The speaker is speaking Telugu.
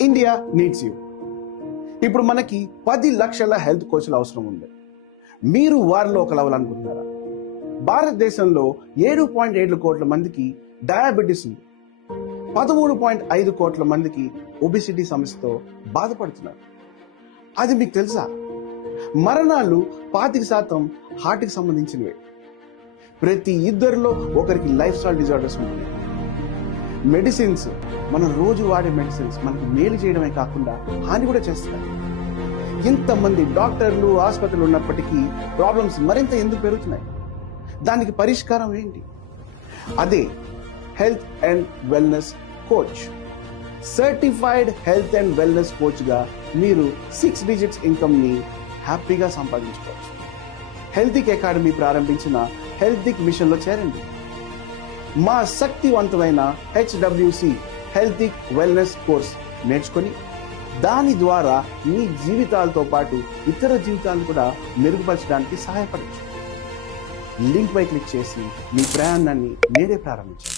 India needs you. ఇప్పుడు మనకి 10 లక్షల హెల్త్ కోచ్ల అవసరం ఉంది. మీరు వారిలో ఒకరు అవ్వాలనుకుంటున్నారా? భారతదేశంలో 7.7 కోట్ల మందికి డయాబెటీస్ ఉంది. 13.5 కోట్ల మందికి ఒబిసిటీ సమస్యతో బాధపడుతున్నారు. అది మీకు తెలుసా? మరణాలు 25% హార్ట్కి సంబంధించినవే. ప్రతి ఇద్దరిలో ఒకరికి లైఫ్ స్టైల్ డిజార్డర్స్ ఉన్నాయి. మెడిసిన్స్, మనం రోజు వాడే మెడిసిన్స్ మనకి మేలు చేయడమే కాకుండా హాని కూడా చేస్తాయి. ఇంతమంది డాక్టర్లు, ఆసుపత్రులు ఉన్నప్పటికీ ప్రాబ్లమ్స్ మరింత ఎందుకు పెరుగుతున్నాయి? దానికి పరిష్కారం ఏంటి? అదే health and wellness coach. Certified health and wellness కోచ్గా మీరు 6 డిజిట్స్ ఇన్కమ్ని హ్యాపీగా సంపాదించుకోవచ్చు. హెల్తిక్ అకాడమీ ప్రారంభించిన హెల్తిక్ మిషన్లో చేరండి. మా శక్తివంతమైన HWC హెల్తిక్ వెల్నెస్ కోర్స్ నేర్చుకొని దాని ద్వారా మీ జీవితాలతో పాటు ఇతర జీవితాలను కూడా మెరుగుపరచడానికి సహాయపడవచ్చు. లింక్ పై క్లిక్ చేసి మీ ప్రయాణాన్ని నేడే ప్రారంభించండి.